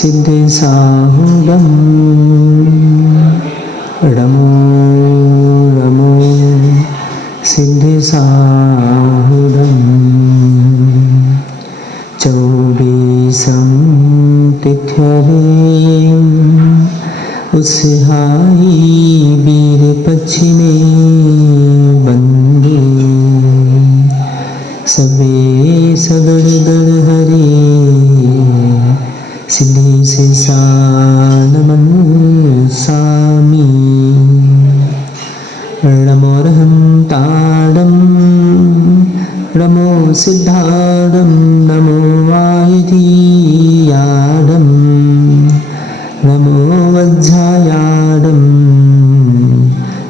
सिद्धिसाहुलम रमो रमो सिद्धिसाहुलम चौबीसं तिथ्यरे उसहाई वीर पश्चिमे बंदे सबे सगड़ हरे सिद्धि से सानमन सामी रमोरहं ताडम रमो सिद्धाडम नमो वायुधियाडम नमो वज्रायाडम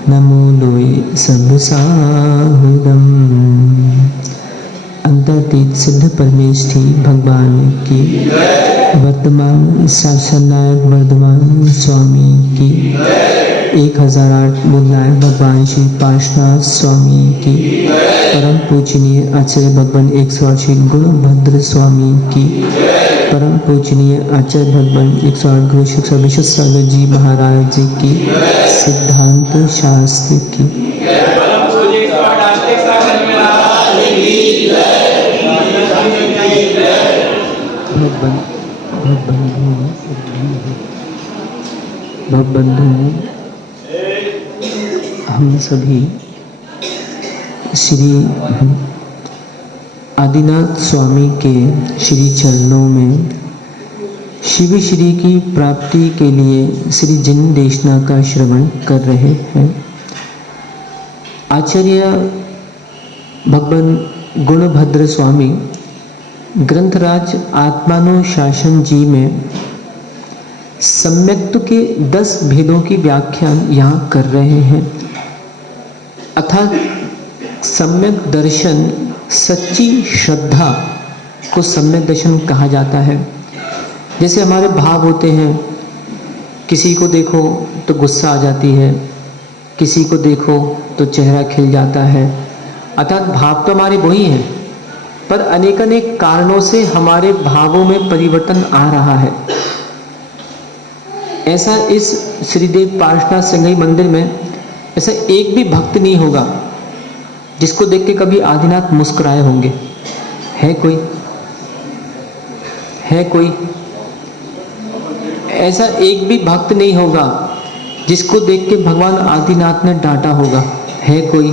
नमो लोय सबसाहुदम। अंतरतीत सिद्ध परमेष्ठी भगवान की वर्तमान शासनायक वर्धमान स्वामी की 1008 मुद्राएं भगवान श्री पार्श्वनाथ स्वामी की परम पूजनीय आचार्य भगवान 108 श्री गुणभद्र स्वामी की परम पूजनीय आचार्य भगवान 108 गुरु शिक्षा विश्व सागर जी महाराज जी की सिद्धांत शास्त्र की भगबंधु हम सभी श्री आदिनाथ स्वामी के श्री चरणों में शिव श्री की प्राप्ति के लिए श्री जिन देशना का श्रवण कर रहे हैं। आचार्य भगवान गुणभद्र स्वामी ग्रंथराज आत्मानुशासन जी में सम्यक्त के 10 भेदों की व्याख्यान यहाँ कर रहे हैं। अर्थात सम्यक दर्शन सच्ची श्रद्धा को सम्यक दर्शन कहा जाता है। जैसे हमारे भाव होते हैं, किसी को देखो तो गुस्सा आ जाती है, किसी को देखो तो चेहरा खिल जाता है। अर्थात भाव तो हमारे वही हैं, पर अनेक कारणों से हमारे भावों में परिवर्तन आ रहा है। ऐसा इस श्रीदेव पार्श्वनाथ संगई मंदिर में ऐसा एक भी भक्त नहीं होगा जिसको देख के कभी आदिनाथ मुस्कुराए होंगे। है कोई? है कोई? ऐसा एक भी भक्त नहीं होगा जिसको देख के भगवान आदिनाथ ने डांटा होगा। है कोई?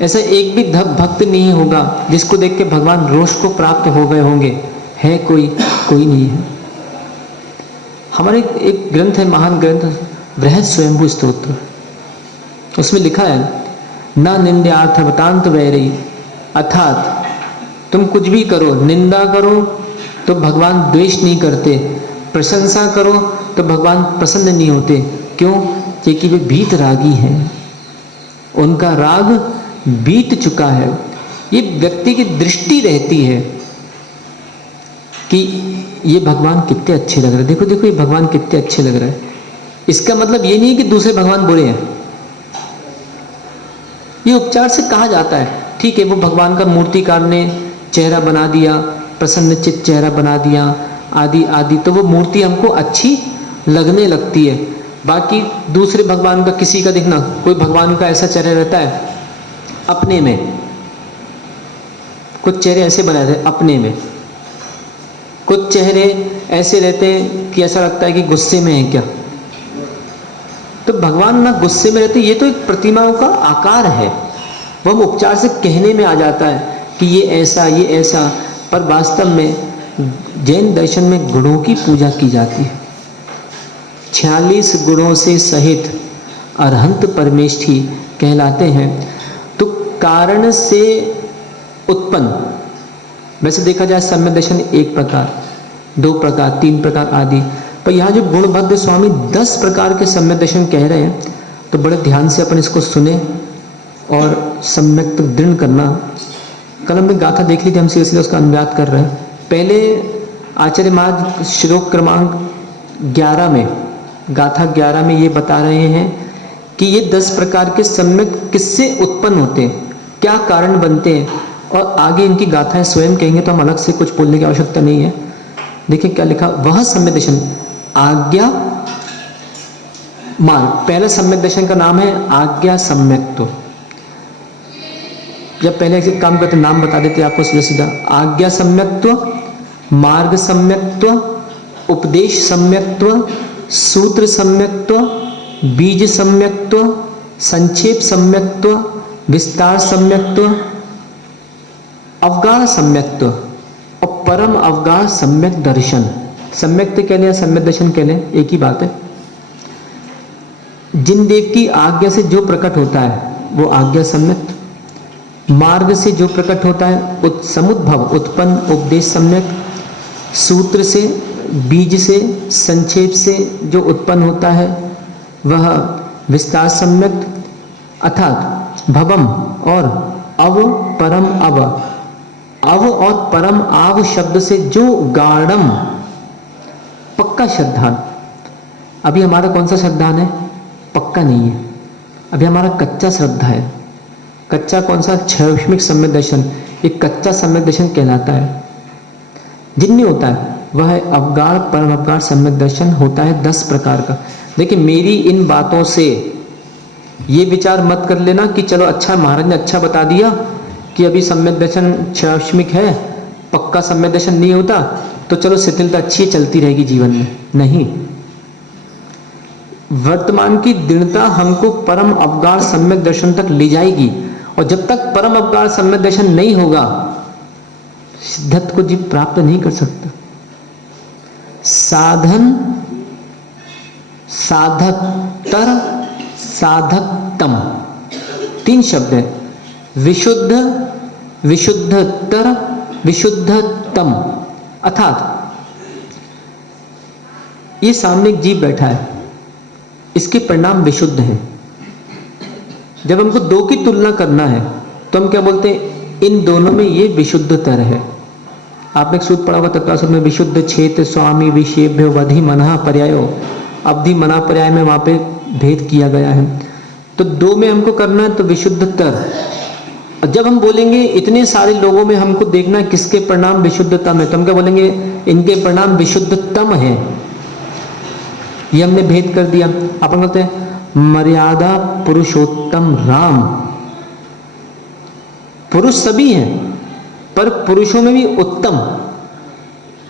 ऐसा एक भी भक्त नहीं होगा जिसको देख के भगवान रोष को प्राप्त हो गए होंगे। है कोई? कोई नहीं है। हमारे एक ग्रंथ है, महान ग्रंथ बृहद स्वयंभू स्तोत्र, उसमें लिखा है न निंद्यार्थ बतांत वैरी, अर्थात तुम कुछ भी करो, निंदा करो तो भगवान द्वेष नहीं करते, प्रशंसा करो तो भगवान प्रसन्न नहीं होते। क्यों? क्योंकि वे भीत रागी हैं, उनका राग बीत चुका है। ये व्यक्ति की दृष्टि रहती है कि ये भगवान कितने अच्छे लग रहे हैं, देखो देखो ये भगवान कितने अच्छे लग रहे हैं। इसका मतलब ये नहीं है कि दूसरे भगवान बुरे हैं। ये उपचार से कहा जाता है, ठीक है वो भगवान का मूर्तिकार ने चेहरा बना दिया, प्रसन्नचित्त चेहरा बना दिया आदि आदि, तो वो मूर्ति हमको अच्छी लगने लगती है। बाकी दूसरे भगवान का किसी का दिखना, कोई भगवान का ऐसा चेहरा रहता है अपने में, कुछ चेहरे ऐसे बनाए थे अपने में, कुछ चेहरे ऐसे रहते हैं कि ऐसा लगता है कि गुस्से में है क्या। तो भगवान ना गुस्से में रहते, ये तो एक प्रतिमाओं का आकार है, वो हम उपचार से कहने में आ जाता है कि ये ऐसा, पर वास्तव में जैन दर्शन में गुणों की पूजा की जाती है। 46 गुणों से सहित अरहंत परमेष्ठी कहलाते हैं। तो कारण से उत्पन्न, वैसे देखा जाए सम्यक दर्शन 1 प्रकार, 2 प्रकार, 3 प्रकार आदि, पर यहाँ जो गुणभद्र स्वामी 10 प्रकार के सम्यक दर्शन कह रहे हैं, तो बड़े ध्यान से अपन इसको सुने और सम्यक दृढ़ करना। कल हमने गाथा देख ली थी, हम सीधे उसका अनुवाद कर रहे हैं। पहले आचार्य महाराज श्लोक क्रमांक 11 में, गाथा 11 में ये बता रहे हैं कि ये 10 प्रकार के सम्यक किससे उत्पन्न होते हैं, क्या कारण बनते हैं, और आगे इनकी गाथाएं स्वयं कहेंगे, तो हम अलग से कुछ बोलने की आवश्यकता नहीं है। देखिए क्या लिखा, वह सम्यक दर्शन आज्ञा मार्ग। पहले सम्यक दर्शन का नाम है आज्ञा सम्यक्त्व। जब पहले ऐसे काम करते नाम बता देते आपको सीधा सीधा, आज्ञा सम्यक्त्व, मार्ग सम्यक्त्व, उपदेश सम्यक्त्व, सूत्र सम्यक्त्व, बीज सम्यक्त्व, संक्षेप सम्यक्त्व, विस्तार सम्यक्त्व, अवगाढ़ सम्यक्त्व और परम अवगाढ़ सम्यक दर्शन। सम्यक्त्व कह लें या सम्यक दर्शन कह लें, एक ही बात है। जिन देव की आज्ञा से जो प्रकट होता है वो आज्ञा सम्यक, मार्ग से जो प्रकट होता है समुद्भव उत्पन्न उपदेश सम्यक, सूत्र से बीज से संक्षेप से जो उत्पन्न होता है वह विस्तार सम्यक, अर्थात भवम और अव परम अव और परम आव शब्द से जो गाढ़म पक्का श्रद्धान। अभी हमारा कौन सा श्रद्धान है? पक्का नहीं है, अभी हमारा कच्चा श्रद्धा है। कच्चा कौन सा? क्षैष्मिक सम्यक दर्शन, एक कच्चा सम्यक दर्शन कहलाता है। जिनमें होता है वह है अवगाढ़ परम अवगाढ़ सम्यक दर्शन, होता है 10 प्रकार का। देखिए मेरी इन बातों से ये विचार मत कर लेना कि चलो अच्छा महाराज ने अच्छा बता दिया कि अभी सम्यक दर्शन क्षैष्मिक है, पक्का सम्यक दर्शन नहीं होता, तो चलो शिथिलता अच्छी चलती रहेगी जीवन में। नहीं, वर्तमान की दृढ़ता हमको परम अवगाढ़ सम्यक दर्शन तक ले जाएगी, और जब तक परम अवगाढ़ सम्यक दर्शन नहीं होगा सिद्धत्व को जीव प्राप्त नहीं कर सकता। साधन साधकतर साधकतम 3 शब्द है, विशुद्ध विशुद्धतर विशुद्धतम। अर्थात ये सामने एक जीव बैठा है, इसके परिणाम विशुद्ध है। जब हमको 2 की तुलना करना है तो हम क्या बोलते हैं? इन दोनों में ये विशुद्धतर है। आपने एक सूत्र पढ़ा हुआ तत्वासुर में, विशुद्ध क्षेत्र स्वामी विषेभ्यो वधि मनः पर्यायो। अवधि मना पर्याय में वहां पे भेद किया गया है। तो 2 में हमको करना है तो विशुद्धतर। जब हम बोलेंगे इतने सारे लोगों में हमको देखना है किसके परिणाम विशुद्धतम है, तो हम क्या बोलेंगे? इनके परिणाम विशुद्धतम है। ये हमने भेद कर दिया। अपन बोलते हैं मर्यादा पुरुषोत्तम राम। पुरुष सभी हैं पर पुरुषों में भी उत्तम।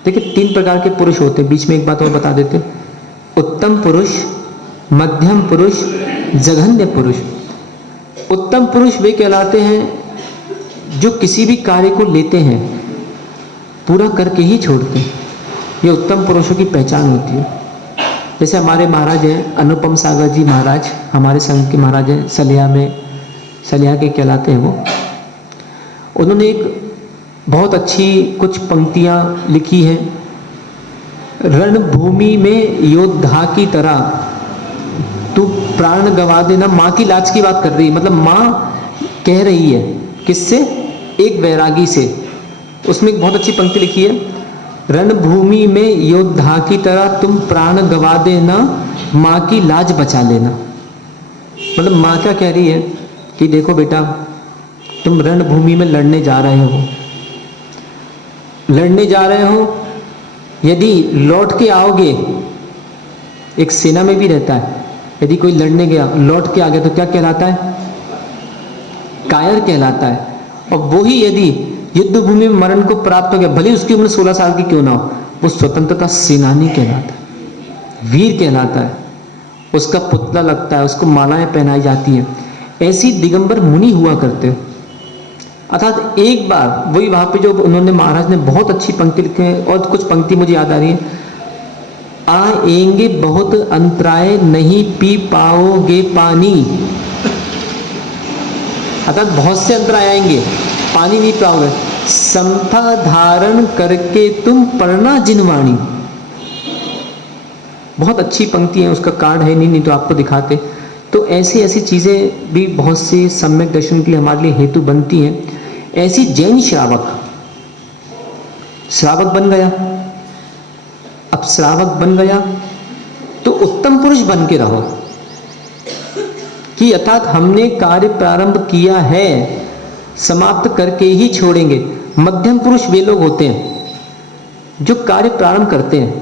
देखिए 3 प्रकार के पुरुष होते हैं। बीच में एक बात और बता देते, उत्तम पुरुष, मध्यम पुरुष, जघन्य पुरुष। उत्तम पुरुष वे कहलाते हैं जो किसी भी कार्य को लेते हैं पूरा करके ही छोड़ते हैं। ये उत्तम पुरुषों की पहचान होती है। जैसे हमारे महाराज हैं अनुपम सागर जी महाराज, हमारे संघ के महाराज हैं, सलिया के कहलाते हैं वो। उन्होंने एक बहुत अच्छी कुछ पंक्तियां लिखी हैं। रणभूमि में योद्धा की तरह तू प्राण गवा देना। माँ की लाज की बात कर रही है, मतलब माँ कह रही है किससे? एक वैरागी से। उसमें एक बहुत अच्छी पंक्ति लिखी है, रणभूमि में योद्धा की तरह तुम प्राण गवा देना, माँ की लाज बचा लेना। मतलब माँ क्या कह रही है कि देखो बेटा, तुम रणभूमि में लड़ने जा रहे हो, यदि लौट के आओगे, एक सेना में भी रहता है, यदि कोई लड़ने गया लौट के आ गया तो क्या कहलाता है? कायर कहलाता है। और वही यदि युद्ध भूमि में मरण को प्राप्त हो गया, भले उसकी उम्र 16 साल की क्यों ना हो, वो स्वतंत्रता सेनानी कहलाता है, वीर कहलाता है। उसका पुतला लगता है, उसको मालाएं पहनाई जाती हैं। ऐसी दिगंबर मुनि हुआ करते। अर्थात एक बार वही वहां पे जो उन्होंने महाराज ने बहुत अच्छी पंक्ति लिखी है, और कुछ पंक्ति मुझे याद आ रही है, आएंगे बहुत अंतराय नहीं पी पाओगे पानी। अर्थात बहुत से अंतराय आएंगे, पानी नहीं पाओगे। समता धारण करके तुम पढ़ना जिनवाणी। बहुत अच्छी पंक्ति है, उसका कार्ड है नहीं तो आपको दिखाते। तो ऐसी ऐसी चीजें भी बहुत सी सम्यक दर्शन के लिए हमारे लिए हेतु बनती हैं। ऐसी जैन श्रावक बन गया। अब श्रावक बन गया तो उत्तम पुरुष बन के रहो कि अर्थात हमने कार्य प्रारंभ किया है, समाप्त करके ही छोड़ेंगे। मध्यम पुरुष वे लोग होते हैं जो कार्य प्रारंभ करते हैं,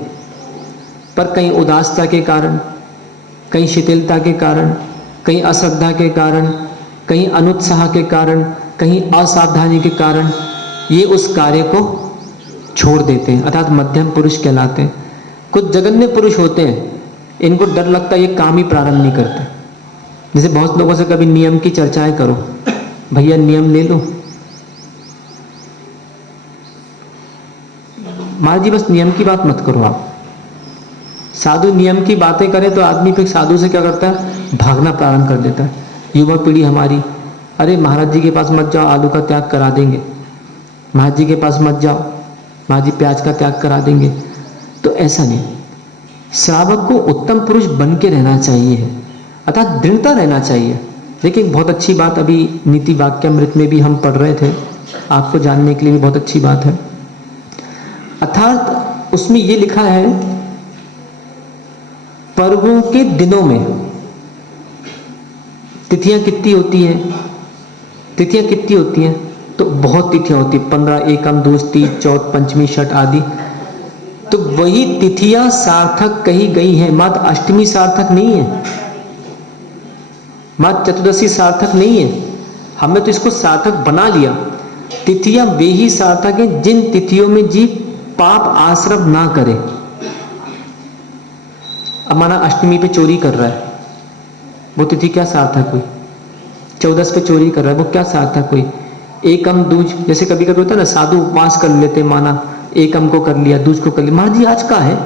पर कहीं उदासता के कारण, कहीं शिथिलता के कारण, कहीं अश्रद्धा के कारण, कहीं अनुत्साह के कारण, कहीं असावधानी के कारण ये उस कार्य को छोड़ देते हैं, अर्थात मध्यम पुरुष कहलाते हैं। कुछ जघन्य पुरुष होते हैं, इनको डर लगता है ये काम ही प्रारंभ नहीं करते। जैसे बहुत लोगों से कभी नियम की चर्चाएं करो, भैया नियम ले लो, महाराज जी बस नियम की बात मत करो आप। साधु नियम की बातें करें तो आदमी फिर साधु से क्या करता है, भागना प्रारंभ कर देता है। युवा पीढ़ी हमारी, अरे महाराज जी के पास मत जाओ, आलू का त्याग करा देंगे, महाराज जी के पास मत जाओ, महाराज जी प्याज का त्याग करा देंगे। तो ऐसा नहीं, श्रावक को उत्तम पुरुष बन के रहना चाहिए, अर्थात दृढ़ता रहना चाहिए। लेकिन बहुत अच्छी बात अभी नीति वाक्यामृत में भी हम पढ़ रहे थे, आपको जानने के लिए भी बहुत अच्छी बात है। अर्थात उसमें ये लिखा है, पर्वों के दिनों में तिथियां कितनी होती हैं, तिथियां कितनी होती हैं, तो बहुत तिथियां होती हैं, 15, एकम, दूज, तीज, चौथ, पंचमी, छठ आदि। तो वही तिथियां सार्थक कही गई हैं, मात्र अष्टमी सार्थक नहीं है, मात्र चतुर्दशी सार्थक नहीं है। हमने तो इसको सार्थक बना लिया। तिथियां वे ही सार्थक हैं जिन तिथियों में जीव पाप आश्रम ना करे। अब माना अष्टमी पे चोरी कर रहा है, वो तिथि क्या सार्थक हुई? 14 पे चोरी कर रहा है, वो क्या सार्थक हुई? एकम, दूज, जैसे कभी कभी होता है ना, साधु उपवास कर लेते, माना एकम को कर लिया, दूज को कर लिया, महाराज जी आज का है,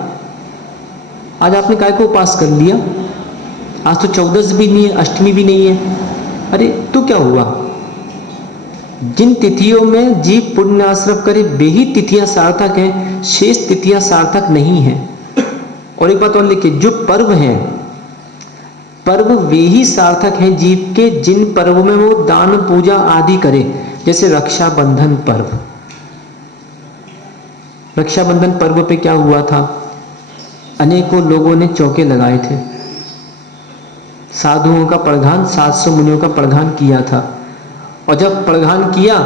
आज आपने काय को उपवास कर लिया, आज तो 14 भी नहीं है, अष्टमी भी नहीं है। अरे तो क्या हुआ? जिन तिथियों में जीव पुण्य आश्रम करे वे ही तिथियां सार्थक हैं, शेष तिथियां सार्थक नहीं हैं। और एक बात और लिखिए, जो पर्व हैं, पर्व वे ही सार्थक हैं जीव के जिन पर्वों में वो दान पूजा आदि करे। जैसे रक्षाबंधन पर्व, रक्षाबंधन पर्व पे क्या हुआ था, अनेकों लोगों ने चौके लगाए थे, साधुओं का प्रधान 700 मुनियों का प्रधान किया था। और जब प्रधान किया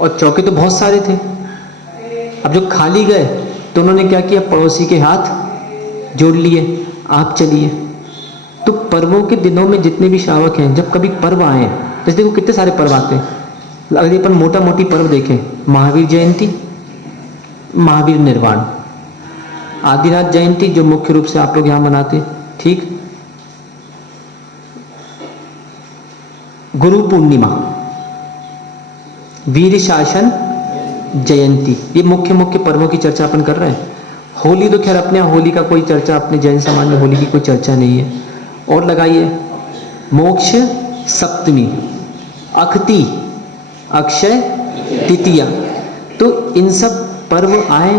और चौके तो बहुत सारे थे, अब जो खाली गए तो उन्होंने क्या किया, पड़ोसी के हाथ जोड़ लिए, आप चलिए। तो पर्वों के दिनों में जितने भी श्रावक हैं, जब कभी पर्व आए, जैसे देखो कितने सारे पर्व आते हैं, अगर अपन मोटा मोटी पर्व देखें, महावीर जयंती, महावीर निर्वाण, आदिनाथ जयंती जो मुख्य रूप से आप लोग यहाँ मनाते, ठीक, गुरु पूर्णिमा, वीर शासन जयंती, ये मुख्य मुख्य पर्वों की चर्चा अपन कर रहे हैं। होली तो खैर अपने यहाँ होली का कोई चर्चा, अपने जैन समाज में होली की कोई चर्चा नहीं है। और लगाइए मोक्ष सप्तमी, अखती, अक्षय तृतीया। तो इन सब पर्व आए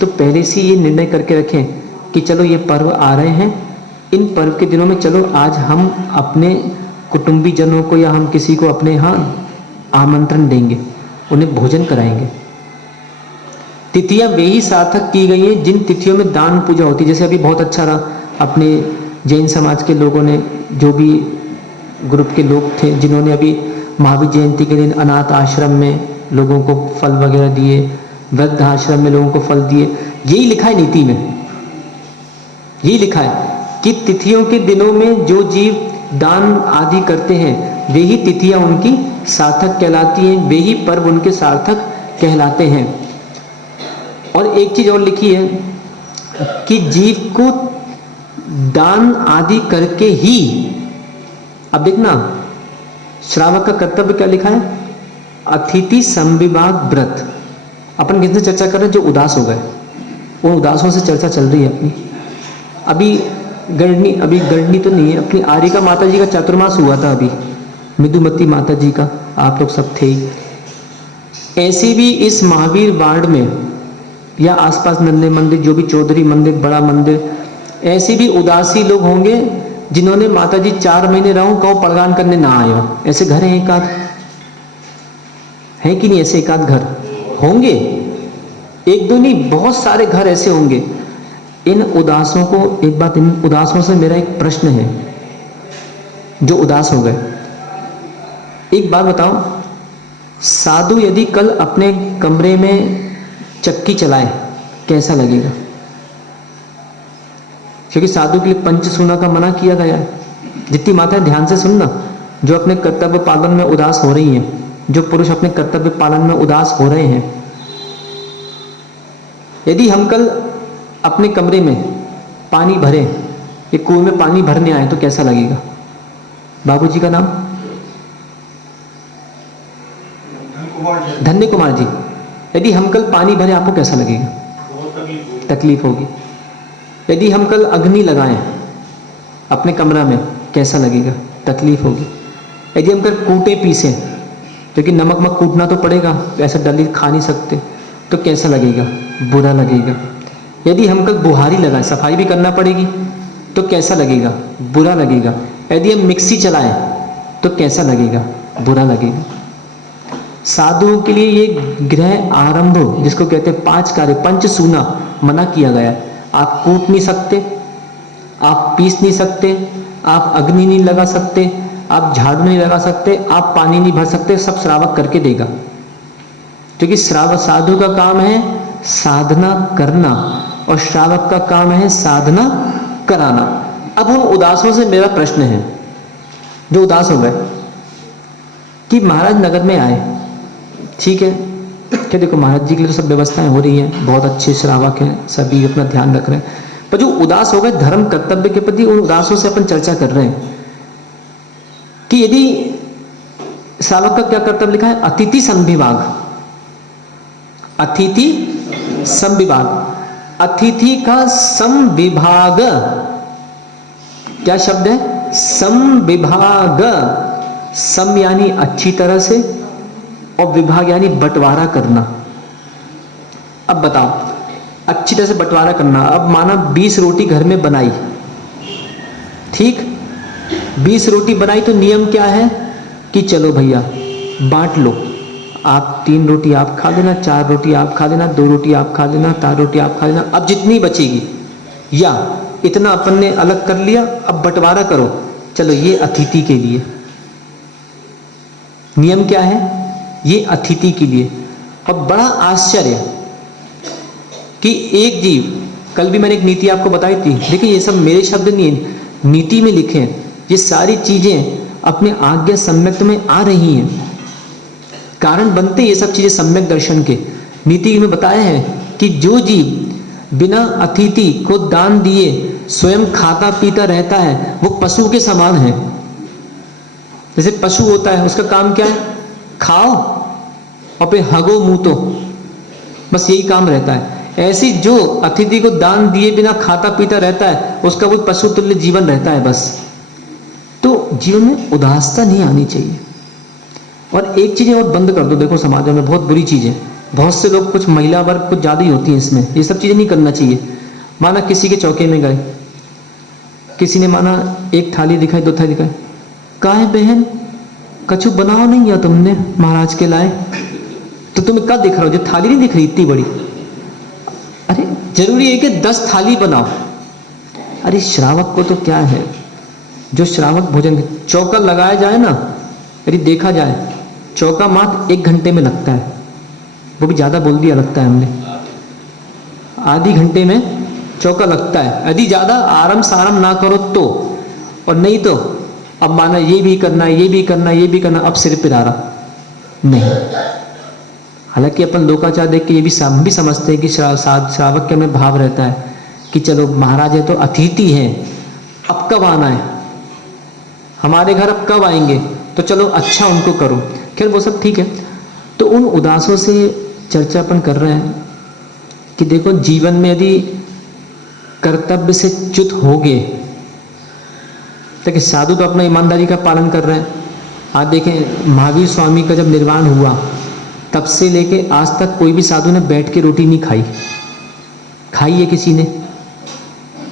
तो पहले से ये निर्णय करके रखें कि चलो ये पर्व आ रहे हैं, इन पर्व के दिनों में चलो आज हम अपने कुटुंबी जनों को या हम किसी को अपने यहाँ आमंत्रण देंगे, उन्हें भोजन कराएंगे। तिथियां वे ही सार्थक की गई हैं जिन तिथियों में दान पूजा होती है। जैसे अभी बहुत अच्छा रहा, अपने जैन समाज के लोगों ने, जो भी ग्रुप के लोग थे, जिन्होंने अभी महावीर जयंती के दिन अनाथ आश्रम में लोगों को फल वगैरह दिए, वृद्ध आश्रम में लोगों को फल दिए। यही लिखा है नीति में, यही लिखा है कि तिथियों के दिनों में जो जीव दान आदि करते हैं वे ही तिथियां उनकी सार्थक कहलाती हैं, वे ही पर्व उनके सार्थक कहलाते हैं। और एक चीज और लिखी है कि जीव को दान आदि करके ही, अब देखना श्रावक का कर्तव्य क्या लिखा है, अतिथि संविभाग व्रत। अपन किससे चर्चा कर रहे हैं, जो उदास हो गए, उन उदासों से चर्चा चल रही है अपनी। अभी गणनी तो नहीं है, अपनी आर्यिका माता जी का चातुर्मास हुआ था अभी, मृदुमती माता जी का, आप लोग सब थे ही। ऐसे भी इस महावीर वार्ड में या आसपास नन्हे मंदिर, जो भी चौधरी मंदिर, बड़ा मंदिर, ऐसे भी उदासी लोग होंगे जिन्होंने माता जी 4 महीने रहूं कहो प्रदान करने ना आए हो। ऐसे घर हैं एक आध, है कि नहीं? ऐसे एक आध घर होंगे, एक दो नहीं, बहुत सारे घर ऐसे होंगे। इन उदासों को, एक बात, इन उदासों से मेरा एक प्रश्न है, जो उदास हो गए, एक बात बताओ, साधु यदि कल अपने कमरे में चक्की चलाए कैसा लगेगा? क्योंकि साधु के लिए पंचसूना का मना किया गया है। जितनी माताएं ध्यान से सुनना, जो अपने कर्तव्य पालन में उदास हो रही हैं, जो पुरुष अपने कर्तव्य पालन में उदास हो रहे हैं, यदि हम कल अपने कमरे में पानी भरे, ये कुएं में पानी भरने आए तो कैसा लगेगा? बाबूजी का नाम धन्य कुमार जी। यदि हम कल पानी भरे, आपको कैसा लगेगा? तकलीफ होगी। यदि हम कल अग्नि लगाएं अपने कमरा में, कैसा लगेगा? तकलीफ होगी। यदि हम कल कूटे पीसें, क्योंकि नमक मक कूटना तो पड़ेगा, ऐसा डली खा नहीं सकते, तो कैसा लगेगा? बुरा लगेगा। यदि हम कल बुहारी लगाएं, सफाई भी करना पड़ेगी, तो कैसा लगेगा? बुरा लगेगा। यदि हम मिक्सी चलाएं तो कैसा लगेगा? बुरा लगेगा। साधुओं के लिए ये गृह आरंभ, जिसको कहते हैं 5 कार्य, पंचसूना, मना किया गया है। आप कूट नहीं सकते, आप पीस नहीं सकते, आप अग्नि नहीं लगा सकते, आप झाड़ू नहीं लगा सकते, आप पानी नहीं भर सकते, सब श्रावक करके देगा। क्योंकि साधु का काम है साधना करना और श्रावक का काम है साधना कराना। अब हम उदासों से, मेरा प्रश्न है, जो उदास हो गए कि महाराज नगर में आए, ठीक है, क्या देखो महाराज जी के लिए तो सब व्यवस्थाएं हो रही हैं, बहुत अच्छे श्रावक हैं, सभी अपना ध्यान रख रहे हैं, पर जो उदास हो गए धर्म कर्तव्य के प्रति, उन उदासों से अपन चर्चा कर रहे हैं कि यदि श्रावक का क्या कर्तव्य लिखा है? अतिथि संविभाग, अतिथि संविभाग। अतिथि का संविभाग क्या शब्द है? संविभाग। सम यानी अच्छी तरह से और विभाग यानी बंटवारा करना। अब बताओ, अच्छी तरह से बंटवारा करना। अब माना 20 रोटी घर में बनाई, ठीक, 20 रोटी बनाई तो नियम क्या है कि चलो भैया बांट लो, आप 3 रोटी आप खा लेना, 4 रोटी आप खा लेना, 2 रोटी आप खा लेना, 4 रोटी आप खा लेना। अब जितनी बचेगी, या इतना अपन ने अलग कर लिया, अब बंटवारा करो, चलो ये अतिथि के लिए। नियम क्या है? ये अतिथि के लिए। और बड़ा आश्चर्य कि एक जीव, कल भी मैंने एक नीति आपको बताई थी, देखिए ये सब मेरे शब्द नहीं है, नीति में लिखे हैं, ये सारी चीजें अपने आज्ञा सम्यक में आ रही हैं, कारण बनते ये सब चीजें सम्यक दर्शन के। नीति में बताया है कि जो जीव बिना अतिथि को दान दिए स्वयं खाता पीता रहता है, वो पशु के समान है। जैसे पशु होता है, उसका काम क्या है? खाओ और फिर हगो मूतो, बस यही काम रहता है। ऐसी जो अतिथि को दान दिए बिना खाता पीता रहता है, उसका वो पशु तुल्य जीवन रहता है बस। तो जीवन में उदासता नहीं आनी चाहिए। और एक चीजें और बंद कर दो, देखो समाज में बहुत बुरी चीज है, बहुत से लोग, कुछ महिला वर्ग कुछ ज्यादा ही होती है इसमें, ये सब चीजें नहीं करना चाहिए। माना किसी के चौके में गए, किसी ने माना 1 थाली दिखाई, 2 थाली दिखाई, काहे बहन कछु बनाओ नहीं या तुमने महाराज के लाए, तो तुम्हें क्या दिख रहा हो? जो थाली नहीं दिख रही इतनी बड़ी? अरे जरूरी है कि 10 थाली बनाओ। अरे श्रावक को तो क्या है, जो श्रावक भोजन, चौका लगाया जाए ना, यदि देखा जाए, चौका मात्र 1 घंटे में लगता है, वो भी ज्यादा बोल दिया लगता है हमने, आधी घंटे में चौका लगता है। यदि ज्यादा आराम साराम ना करो तो, और नहीं तो अब माना ये भी करना, ये भी करना, ये भी करना, अब सिर पे आ रहा नहीं। हालांकि अपन लोकाचार देख के ये भी हम भी समझते हैं कि श्रावक के में भाव रहता है कि चलो महाराज है तो अतिथि है, अब कब आना है हमारे घर, अब कब आएंगे, तो चलो अच्छा उनको करो। खैर वो सब ठीक है। तो उन उदासों से चर्चा अपन कर रहे हैं कि देखो जीवन में यदि कर्तव्य से च्युत हो गए, देखिए साधु तो अपना ईमानदारी का पालन कर रहे हैं। आज देखें महावीर स्वामी का जब निर्वाण हुआ तब से लेके आज तक कोई भी साधु ने बैठ के रोटी नहीं खाई। खाई है किसी ने?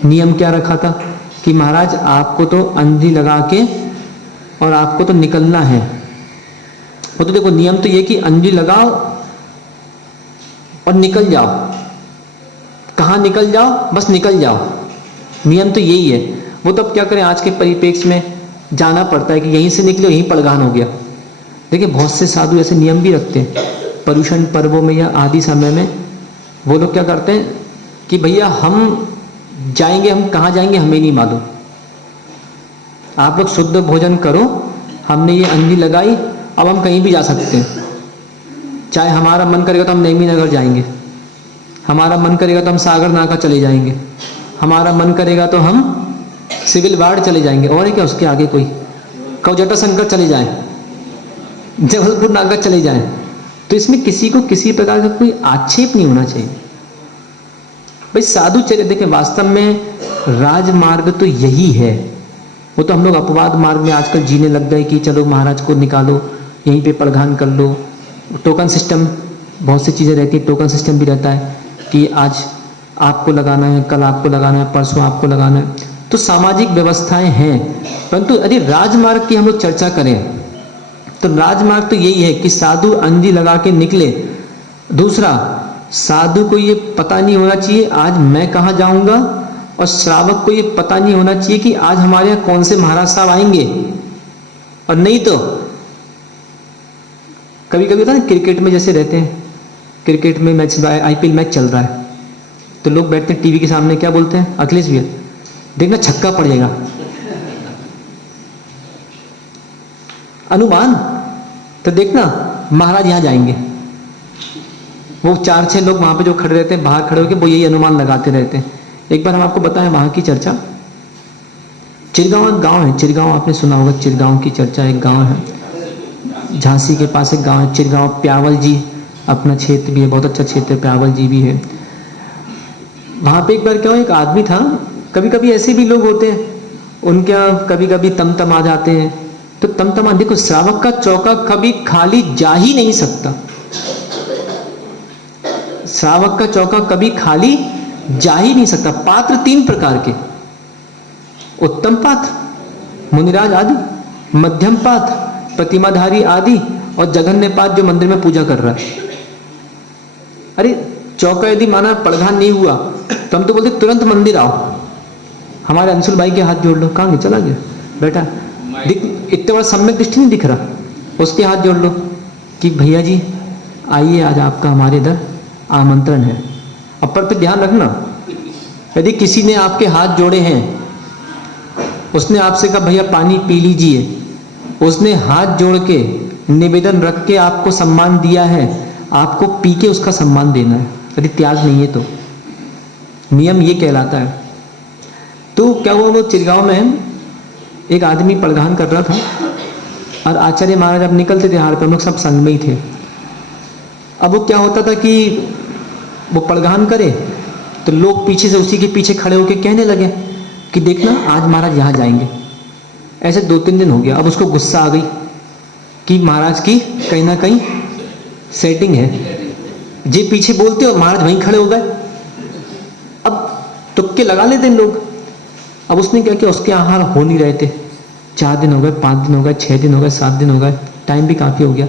नियम क्या रखा था कि महाराज आपको तो अंधी लगा के और आपको तो निकलना है। वो तो देखो नियम तो ये कि अंधी लगाओ और निकल जाओ। कहाँ निकल जाओ? बस निकल जाओ, नियम तो यही है। वो तो अब क्या करें, आज के परिप्रेक्ष्य में जाना पड़ता है कि यहीं से निकले यहीं पड़गान हो गया। देखिए बहुत से साधु ऐसे नियम भी रखते हैं, पर्युषण पर्वों में या आदि समय में वो लोग क्या करते हैं, कि भैया हम जाएंगे, हम कहाँ जाएंगे हमें नहीं मालूम, आप लोग शुद्ध भोजन करो, हमने ये अंगी लगाई, अब हम कहीं भी जा सकते हैं। चाहे हमारा मन करेगा तो हम नेमी नगर जाएंगे, हमारा मन करेगा तो हम सागर नाका चले जाएंगे, हमारा मन करेगा तो हम सिविल वार्ड चले जाएंगे, और क्या उसके आगे कोई कवजटा शंकर चले जाएं, जबलपुर नाका चले जाएं। तो इसमें किसी को किसी प्रकार का कोई आक्षेप नहीं होना चाहिए। भाई साधु चले, देखें वास्तव में राजमार्ग तो यही है। वो तो हम लोग अपवाद मार्ग में आजकल जीने लग गए कि चलो महाराज को निकालो, यहीं पे प्रधान कर लो, टोकन सिस्टम, बहुत सी चीज़ें रहती है, टोकन सिस्टम भी रहता है कि आज आपको लगाना है, कल आपको लगाना है, परसों आपको लगाना है। तो सामाजिक व्यवस्थाएं हैं, परंतु यदि राजमार्ग की हम लोग चर्चा करें तो राजमार्ग तो यही है कि साधु अंजी लगा के निकले। दूसरा, साधु को ये पता नहीं होना चाहिए आज मैं कहाँ जाऊंगा, और श्रावक को ये पता नहीं होना चाहिए कि आज हमारे यहाँ कौन से महाराज साहब आएंगे। और नहीं तो कभी कभी होता है ना, क्रिकेट में जैसे रहते हैं, क्रिकेट में मैच, आईपीएल मैच चल रहा है, तो लोग बैठते हैं टीवी के सामने, क्या बोलते हैं, अखिलेश भैया देखना छक्का पड़ जाएगा, अनुमान, तो देखना महाराज यहाँ जाएंगे। वो 4-6 लोग वहां पे जो खड़े रहते हैं बाहर खड़े होकर, वो यही अनुमान लगाते रहते हैं। एक बार हम आपको बताएं वहां की चर्चा, चिरगांव एक गांव है, चिरगांव आपने सुना होगा, चिरगांव की चर्चा, एक गांव है झांसी के पास, एक गांव है चिरगांव, प्यावल जी अपना क्षेत्र भी है, बहुत अच्छा क्षेत्र है, प्यावल जी भी है। वहां पे एक बार क्या हुआ, एक आदमी था, कभी कभी ऐसे भी लोग होते हैं, उनके यहाँ कभी कभी तमतम आ जाते हैं, तो तमतम, देखो श्रावक का चौका कभी खाली जा ही नहीं सकता, श्रावक का चौका कभी खाली जा ही नहीं सकता। पात्र 3 प्रकार के, उत्तम पात्र मुनिराज आदि, मध्यम पात्र प्रतिमाधारी आदि, और जघन्य पात्र जो मंदिर में पूजा कर रहा है। अरे चौका यदि माना पड़घान नहीं हुआ तो हम तो बोलते तुरंत मंदिर आओ, हमारे अंशुल भाई के हाथ जोड़ लो, कहाँ गया, चला गया बेटा, दिख इतने बड़ा सम्यक दृष्टि नहीं दिख रहा, उसके हाथ जोड़ लो कि भैया जी आइए, आज आपका हमारे इधर आमंत्रण है। अब पर ध्यान रखना, यदि किसी ने आपके हाथ जोड़े हैं, उसने आपसे कहा भैया पानी पी लीजिए, उसने हाथ जोड़ के निवेदन रख के आपको सम्मान दिया है, आपको पी के उसका सम्मान देना है, यदि त्याग नहीं है तो। नियम ये कहलाता है। तो क्या हुआ, वो चिरगांव में एक आदमी प्रधान कर रहा था, और आचार्य महाराज अब निकलते थे हार पर, हम लोग सब संग में ही थे। अब वो क्या होता था कि वो प्रधान करे तो लोग पीछे से उसी के पीछे खड़े होकर कहने लगे कि देखना आज महाराज यहाँ जाएंगे। ऐसे 2-3 दिन हो गया, अब उसको गुस्सा आ गई कि महाराज की कहीं ना कहीं सेटिंग है, जे पीछे बोलते और महाराज वहीं खड़े हो गए। अब तुक्के लगा लेते लोग। अब उसने क्या किया, उसके आहार हो नहीं रहे थे, 4 दिन हो गए, 5 दिन हो गए, 6 दिन हो गए, 7 दिन हो गए, टाइम भी काफ़ी हो गया।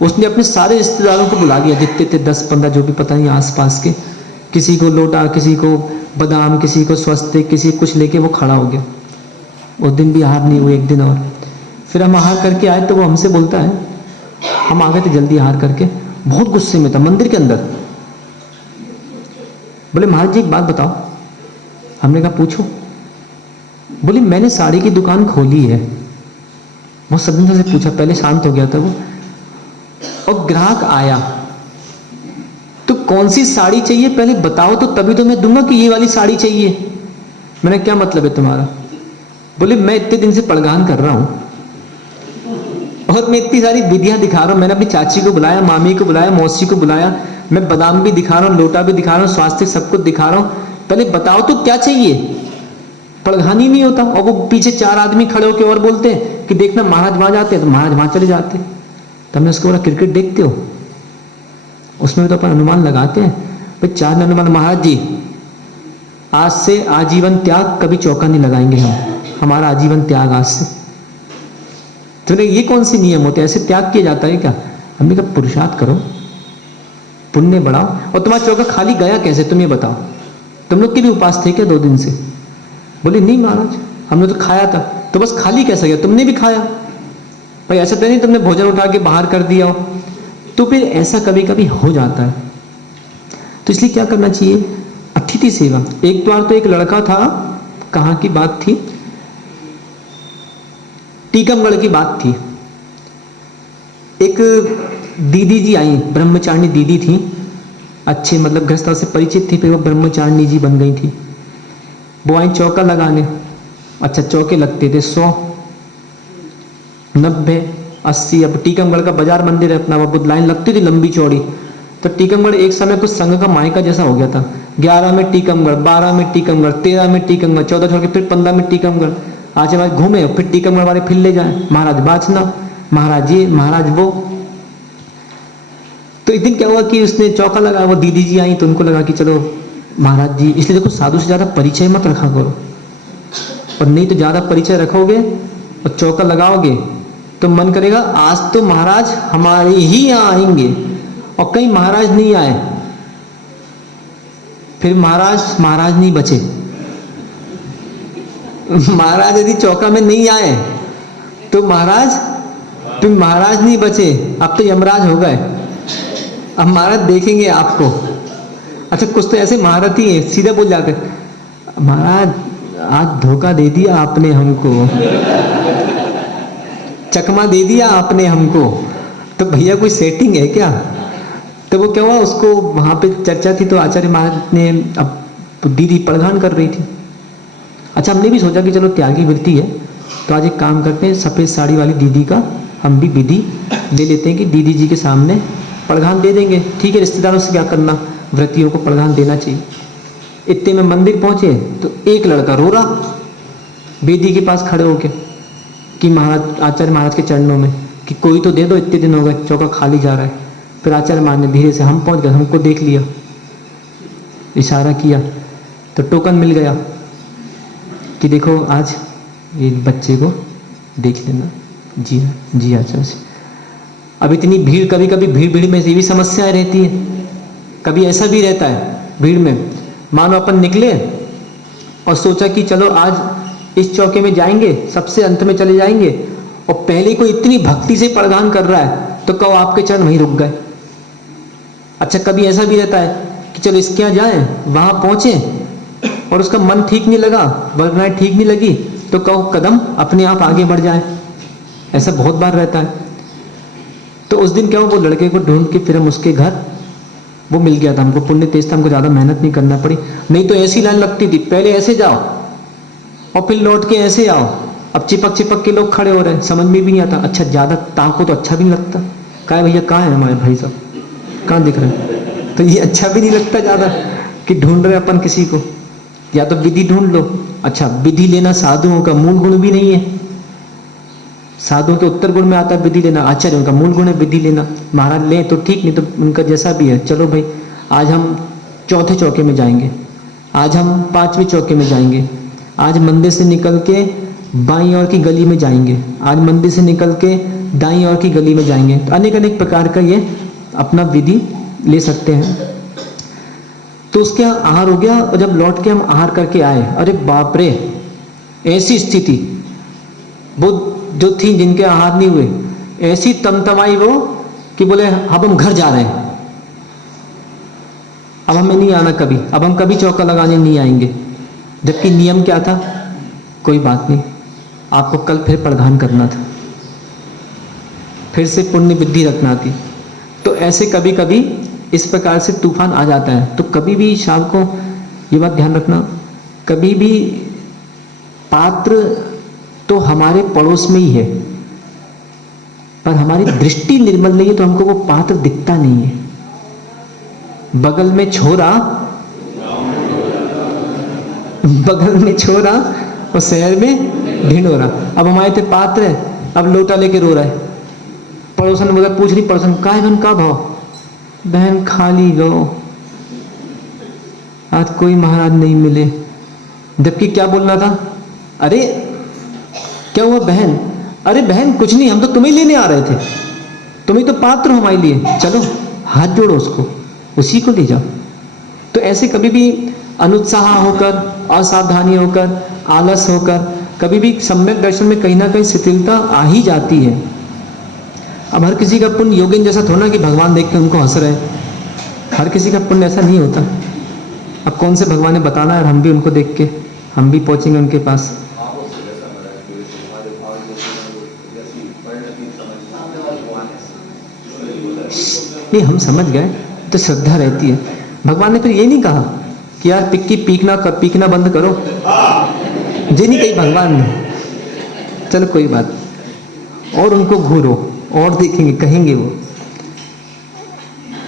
उसने अपने सारे रिश्तेदारों को बुला लिया, जितने थे 10-15 जो भी पता नहीं आसपास के, किसी को लोटा, किसी को बादाम, किसी को स्वस्तिक, किसी कुछ लेके वो खड़ा हो गया। उस दिन भी आहार नहीं हुए, एक दिन और। फिर हम आहार करके आए तो वो हमसे बोलता है, हम आ गए थे जल्दी आहार करके, बहुत गुस्से में था मंदिर के अंदर। बोले महाराज जी एक बात बताओ। हमने कहा पूछो। बोले मैंने साड़ी की दुकान खोली है। बहुत सदन से पूछा, पहले शांत हो गया था वो। और ग्राहक आया तो कौन सी साड़ी चाहिए पहले बताओ तो तभी तो मैं दूंगा कि ये वाली साड़ी चाहिए। मैंने क्या मतलब है तुम्हारा? बोले मैं इतने दिन से पड़गान कर रहा हूं और मैं इतनी सारी विधियां दिखा रहा हूं। मैंने अपनी चाची को बुलाया, मामी को बुलाया, मौसी को बुलाया, मैं बादाम भी दिखा रहा हूं, लोटा भी दिखा रहा हूं, स्वास्थ्य सब कुछ दिखा रहा हूं, पहले बताओ तो क्या चाहिए। पड़गान ही नहीं होता। और वो पीछे 4 आदमी खड़े होकर और बोलते हैं कि देखना महाराज वहां जाते हैं, तो महाराज वहां चले जाते। तो हमने उसको बोला क्रिकेट देखते हो, उसमें तो अपन अनुमान लगाते हैं भाई। 4 ने अनुमान, महाराज जी आज से आजीवन त्याग, कभी चौका नहीं लगाएंगे हम, हमारा आजीवन त्याग आज से। तो ये कौन से नियम होते हैं? ऐसे त्याग किया जाता है क्या? हमने कहा पुरुषार्थ करो, पुण्य बढ़ाओ। और तुम्हारा चौका खाली गया कैसे, तुम ये बताओ। तुम लोग के भी उपास थे क्या 2 दिन से? बोले नहीं महाराज, हमने तो खाया था। तो बस खाली कैसा गया? तुमने भी खाया भाई, ऐसा तो नहीं तुमने भोजन उठा के बाहर कर दिया हो। तो फिर ऐसा कभी कभी हो जाता है। तो इसलिए क्या करना चाहिए, अतिथि सेवा। एक बार तो एक लड़का था, कहाँ की बात थी, टीकमगढ़ की बात थी। एक दीदी जी आई, ब्रह्मचारिणी दीदी थी, अच्छे मतलब गृहस्थ से परिचित थी, फिर वो ब्रह्मचारिणी जी बन गई थी। वो आई चौका लगाने। अच्छा चौके लगते थे 100, 90, 80। अब टीकमगढ़ का बाजार मंदिर है अपना, वो लाइन लगती थी लंबी चौड़ी। तो टीकमगढ़ एक समय कुछ संघ का मायका जैसा हो गया था। 11 में टीकमगढ़, 12 में टीकमगढ़, 13 में टीकमगढ़, 14 छोड़ के फिर 15 में टीकमगढ़। आज हमारे घूमे, फिर टीकमगढ़ वाले फिर ले जाए, महाराज बाचना, महाराज ये, महाराज वो। तो एक दिन क्या हुआ कि उसने चौका लगा, वो दीदी जी आई तो उनको लगा कि चलो महाराज जी, इसलिए देखो साधु से ज्यादा परिचय मत रखा करो, और नहीं तो ज्यादा परिचय रखोगे और चौका लगाओगे तो मन करेगा आज तो महाराज हमारे ही यहाँ आएंगे, और कहीं महाराज नहीं आए, फिर महाराज नहीं बचे। महाराज यदि चौका में नहीं आए तो महाराज नहीं बचे, अब तो यमराज हो गए, अब महाराज देखेंगे आपको। अच्छा कुछ तो ऐसे महारथी है, सीधे बोल जाते महाराज आज धोखा दे दिया आपने हमको, चकमा दे दिया आपने हमको, तो भैया कोई सेटिंग है क्या? तो वो क्या हुआ, उसको वहां पे चर्चा थी, तो आचार्य महाराज ने, अब दीदी पड़घान कर रही थी। अच्छा हमने भी सोचा कि चलो त्यागी वृत्ति है, तो आज एक काम करते हैं, सफेद साड़ी वाली दीदी का हम भी विधि ले लेते हैं कि दीदी जी के सामने पड़घान दे देंगे। ठीक है, रिश्तेदारों से क्या करना, व्रतियों को पड़घान देना चाहिए। इतने में मंदिर पहुंचे तो एक लड़का रो रहा वेदी के पास खड़े होके कि महाराज, आचार्य महाराज के चरणों में कि कोई तो दे दो, इतने दिन हो गए चौका खाली जा रहा है। फिर आचार्य महाराज ने धीरे से, हम पहुंच गए, हमको देख लिया, इशारा किया तो टोकन मिल गया कि देखो आज ये बच्चे को देख लेना। जी आचार्य जी। अब इतनी भीड़, कभी कभी भीड़ में ये भी समस्याएं रहती है, कभी ऐसा भी रहता है भीड़ में, मानो अपन निकले और सोचा कि चलो आज इस चौके में जाएंगे, सबसे अंत में चले जाएंगे, और पहले कोई इतनी भक्ति से पड़घान कर रहा है तो कहो आपके चरण वहीं रुक गए। अच्छा कभी ऐसा भी रहता है कि चलो इसके यहाँ जाएं, वहां पहुंचे और उसका मन ठीक नहीं लगा, वर्गनाएं ठीक नहीं लगी, तो कहो कदम अपने आप आगे बढ़ जाए। ऐसा बहुत बार रहता है। तो उस दिन क्या हुआ, वो लड़के को ढूंढ के फिर हम उसके घर, वो मिल गया था हमको, पुण्य तेज था, हमको ज्यादा मेहनत नहीं करना पड़ी। नहीं तो ऐसी लाइन लगती थी, पहले ऐसे जाओ और फिर लौट के ऐसे आओ। अब चिपक के लोग खड़े हो रहे हैं, समझ में भी नहीं आता। अच्छा ज्यादा ताको तो अच्छा भी नहीं लगता, कहा भैया कहाँ है हमारे भाई साहब, कहाँ दिख रहे हैं? तो ये अच्छा भी नहीं लगता ज्यादा कि ढूंढ रहे अपन किसी को, या तो विधि ढूंढ लो। अच्छा विधि लेना साधुओं का मूल गुण भी नहीं है, साधुओं के उत्तर गुण में आता है विधि लेना, आचार्यों का मूल गुण है विधि लेना। महाराज लें तो ठीक, नहीं तो उनका जैसा भी है। चलो भाई आज हम चौथे चौके में जाएंगे, आज हम 5वें चौके में जाएंगे, आज मंदिर से निकल के बाईं ओर की गली में जाएंगे, आज मंदिर से निकल के दाईं ओर की गली में जाएंगे। तो अनेक प्रकार का ये अपना विधि ले सकते हैं। तो उसके यहाँ आहार हो गया, और जब लौट के हम आहार करके आए, अरे बाप रे, ऐसी स्थिति वो जो थी जिनके आहार नहीं हुए, ऐसी तमतमाई वो कि बोले अब हम घर जा रहे हैं, अब हमें नहीं आना कभी, अब हम कभी चौका लगाने नहीं आएंगे। जबकि नियम क्या था, कोई बात नहीं, आपको कल फिर प्रदान करना था, फिर से पुण्य वृद्धि रखना थी। तो ऐसे कभी कभी इस प्रकार से तूफान आ जाता है। तो कभी भी शाम को ये बात ध्यान रखना, कभी भी पात्र तो हमारे पड़ोस में ही है, पर हमारी दृष्टि निर्मल नहीं है तो हमको वो पात्र दिखता नहीं है। बगल में छोरा और शहर में ढिंडोरा। अब हमारे थे पात्र है, अब लोटा लेके रो रहा है। पड़ोसन बोला, पूछ रही पड़ोसन, का है बहन, का भाव? बहन खाली गो, आज कोई महाराज नहीं मिले। जबकि क्या बोलना था, अरे क्या हुआ बहन? अरे बहन कुछ नहीं, हम तो तुम्हें लेने आ रहे थे, तुम्हें तो पात्र हो हमारे लिए, चलो हाथ जोड़ो उसको, उसी को ले जाओ। तो ऐसे कभी भी अनुत्साह होकर, असावधानी होकर, आलस होकर, कभी भी सम्यक दर्शन में कहीं ना कहीं शिथिलता आ ही जाती है। अब हर किसी का पुण्य योगिन जैसा थोड़ा कि भगवान देख के उनको हंस रहे, हर किसी का पुण्य ऐसा नहीं होता। अब कौन से भगवान है बताना है, हम भी उनको देख के हम भी पहुंचेंगे उनके पास। ये हम समझ गए तो श्रद्धा रहती है। भगवान ने फिर ये नहीं कहा कि यार पिक्की पीकना बंद करो, ये नहीं कही भगवान ने। चलो कोई बात, और उनको घूरो और देखेंगे, कहेंगे वो।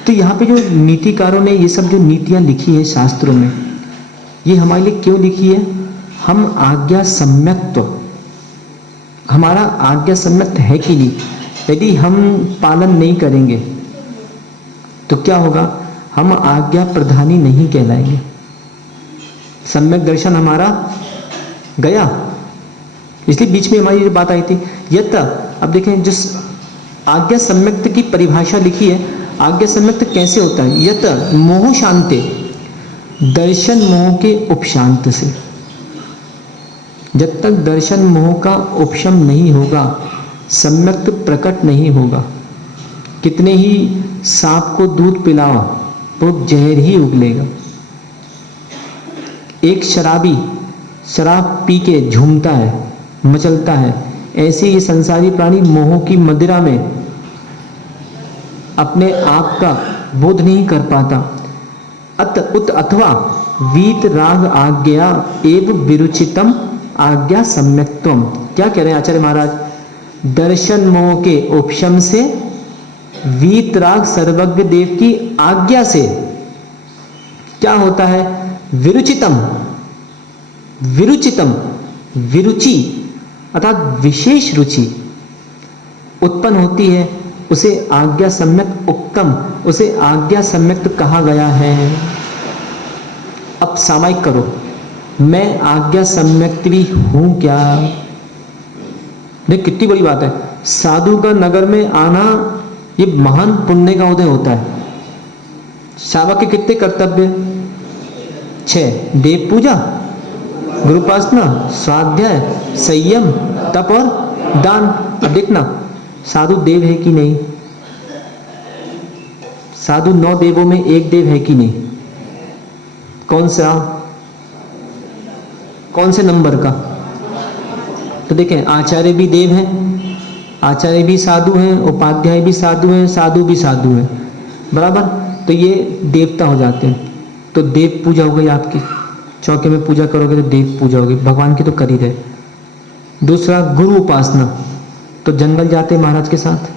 तो यहाँ पे जो नीतिकारों ने ये सब जो नीतियाँ लिखी है शास्त्रों में, ये हमारे लिए क्यों लिखी है? हम आज्ञा सम्यक्त, हमारा आज्ञा सम्यक्त है कि नहीं। यदि हम पालन नहीं करेंगे तो क्या होगा? हम आज्ञा प्रधानी नहीं कहलाएंगे, सम्यक दर्शन हमारा गया। इसलिए बीच में हमारी जो बात आई थी यत, अब देखें जिस आज्ञा सम्यक्त की परिभाषा लिखी है, आज्ञा सम्यक्त कैसे होता है? यत मोह शांते, दर्शन मोह के उपशांत से। जब तक दर्शन मोह का उपशम नहीं होगा, सम्यक्त प्रकट नहीं होगा। कितने ही सांप को दूध पिलाओ तो जहर ही उगलेगा। एक शराबी शराब पी के झूमता है, मचलता है, ऐसे ये संसारी प्राणी मोह की मदिरा में अपने आप का बोध नहीं कर पाता। अथवा वीत राग आज्ञा एव विरुचितम आज्ञा सम्यक्त्वम। क्या कह रहे हैं आचार्य महाराज? दर्शन मोह के उपशम से, वीतराग सर्वज्ञ देव की आज्ञा से क्या होता है? विरुचितम, विरुचितम, विरुचि अर्थात विशेष रुचि उत्पन्न होती है, उसे आज्ञा सम्यक उक्तम, उसे आज्ञा सम्यक्त कहा गया है। अब सामायिक करो, मैं आज्ञा सम्यक्त भी हूं क्या? देख कितनी बड़ी बात है। साधु का नगर में आना ये महान पुण्य का उदय होता है। शावक के कितने कर्तव्य? 6, देव पूजा, गुरुपासना, स्वाध्याय, संयम, तप और दान। अब देखना साधु देव है कि नहीं? साधु 9 देवों में एक देव है कि नहीं? कौन सा, कौन से नंबर का? तो देखें आचार्य भी देव हैं, आचार्य भी साधु हैं, उपाध्याय भी साधु हैं, साधु भी साधु हैं, बराबर। तो ये देवता हो जाते हैं। तो देव पूजा हो गई आपकी, चौके में पूजा करोगे तो देव पूजा होगी, भगवान की तो कर ही रहे। दूसरा गुरु उपासना, तो जंगल जाते महाराज के साथ,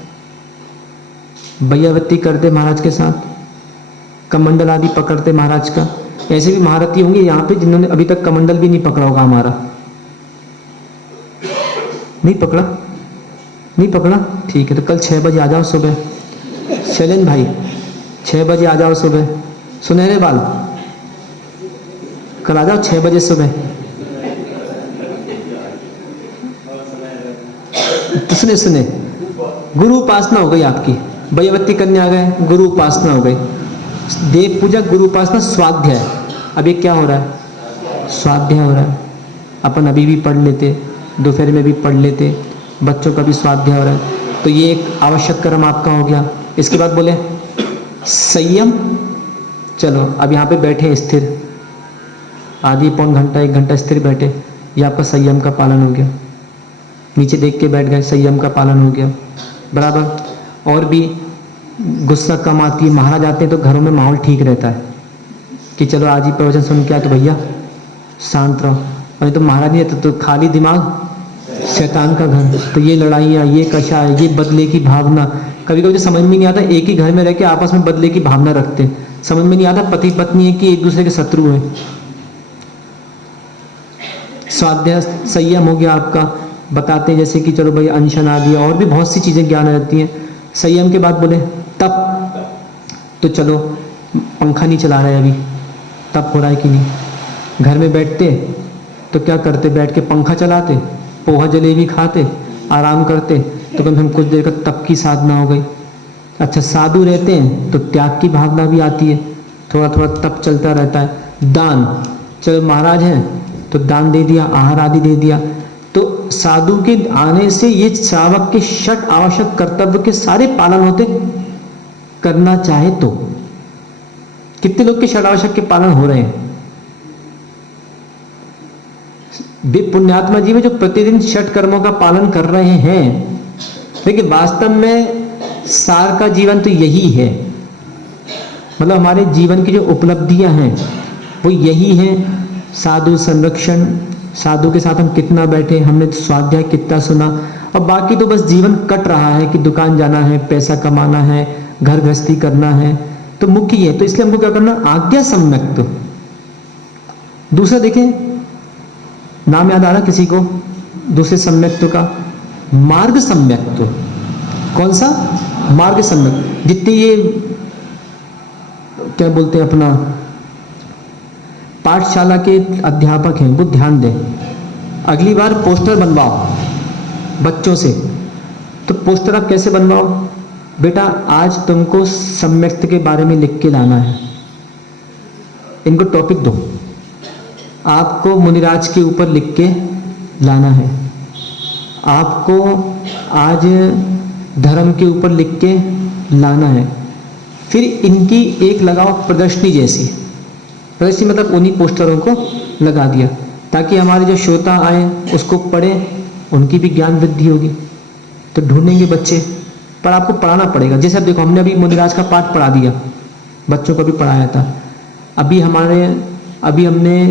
बैयावत्ती करते महाराज के साथ, कमंडल आदि पकड़ते महाराज का। ऐसे भी महारथी होंगे यहाँ पे जिन्होंने अभी तक कमंडल भी नहीं पकड़ा होगा हमारा। नहीं पकड़ा? नहीं पकड़ा? ठीक है, तो कल 6 बजे आ जाओ सुबह। शैलेंद्र भाई 6 बजे आ जाओ सुबह, सुनहरे बाल कल आ जाओ 6 बजे सुबह। तो सुने गुरु उपासना हो गई आपकी, बैयावत्ती करने आ गए, गुरु उपासना हो गई, देव पूजा, गुरु उपासना, स्वाध्याय। अब ये क्या हो रहा है? स्वाध्याय हो रहा है। अपन अभी भी पढ़ लेते, दोपहर में भी पढ़ लेते, बच्चों का भी स्वाध्याय हो रहा है। तो ये एक आवश्यक कर्म आपका हो गया। इसके बाद बोले संयम। चलो अब यहाँ पे बैठे स्थिर, आधी पौन घंटा 1 घंटा स्थिर बैठे, ये आपका संयम का पालन हो गया। नीचे देख के बैठ गए, संयम का पालन हो गया, बराबर। और भी गुस्सा कम आती है, महाराज आते हैं तो घरों में माहौल ठीक रहता है कि चलो आज ही प्रवचन सुन के आए तो भैया शांत रहो, और तो महाराज नहीं तो खाली दिमाग शैतान का घर। तो ये लड़ाइयाँ, ये कषाय, ये बदले की भावना, कभी कभी तो समझ में नहीं आता। एक ही घर में रह के आपस में बदले की भावना रखते हैं, समझ में नहीं आता पति पत्नी है कि एक दूसरे के शत्रु हैं। स्वाध्याय संयम हो गया आपका, बताते हैं जैसे कि चलो भाई अनशन आदि, और भी बहुत सी चीज़ें ज्ञान रहती हैं। संयम के बाद बोले तप। तो चलो पंखा नहीं चला रहा है अभी, तप हो रहा है कि नहीं? घर में बैठते तो क्या करते? बैठ के पंखा चलाते, पोहा जलेबी खाते, आराम करते, तो कम से कम कुछ देर का तप की साधना हो गई। अच्छा साधु रहते हैं तो त्याग की भावना भी आती है, थोड़ा थोड़ा तप चलता रहता है। दान, चलो महाराज हैं तो दान दे दिया, आहार आदि दे दिया। तो साधु के आने से ये श्रावक के 6 आवश्यक कर्तव्य के सारे पालन होते, करना चाहे तो। कितने लोग के 6 आवश्यक के पालन हो रहे हैं? वे पुण्यात्मा जीव जो प्रतिदिन षट कर्मों का पालन कर रहे हैं, लेकिन वास्तव में सार का जीवन तो यही है। मतलब हमारे जीवन की जो उपलब्धियां हैं वो यही है। साधु संरक्षण, साधु के साथ हम कितना बैठे, हमने स्वाध्याय कितना सुना, और बाकी तो बस जीवन कट रहा है कि दुकान जाना है, पैसा कमाना है, घर गृहस्थी करना है, तो मुख्य ये है। तो इसलिए हमको क्या करना, आज्ञा सम्यक्त। दूसरा देखें, नाम याद आ रहा किसी को दूसरे सम्यक्त का? मार्ग सम्यक्त। कौन सा? मार्ग सम्यक्त। जितने ये क्या बोलते हैं अपना पाठशाला के अध्यापक हैं वो ध्यान दें, अगली बार पोस्टर बनवाओ बच्चों से। तो पोस्टर आप कैसे बनवाओ? बेटा आज तुमको सम्यक्त के बारे में लिख के लाना है, इनको टॉपिक दो, आपको मुनिराज के ऊपर लिख के लाना है, आपको आज धर्म के ऊपर लिख के लाना है। फिर इनकी एक लगाओ प्रदर्शनी जैसी। प्रदर्शनी मतलब उन्हीं पोस्टरों को लगा दिया ताकि हमारे जो श्रोता आए उसको पढ़ें, उनकी भी ज्ञान वृद्धि होगी। तो ढूंढेंगे बच्चे, पर आपको पढ़ाना पड़ेगा। जैसे अब देखो, हमने अभी मुनिराज का पाठ पढ़ा दिया, बच्चों को भी पढ़ाया था। अभी हमने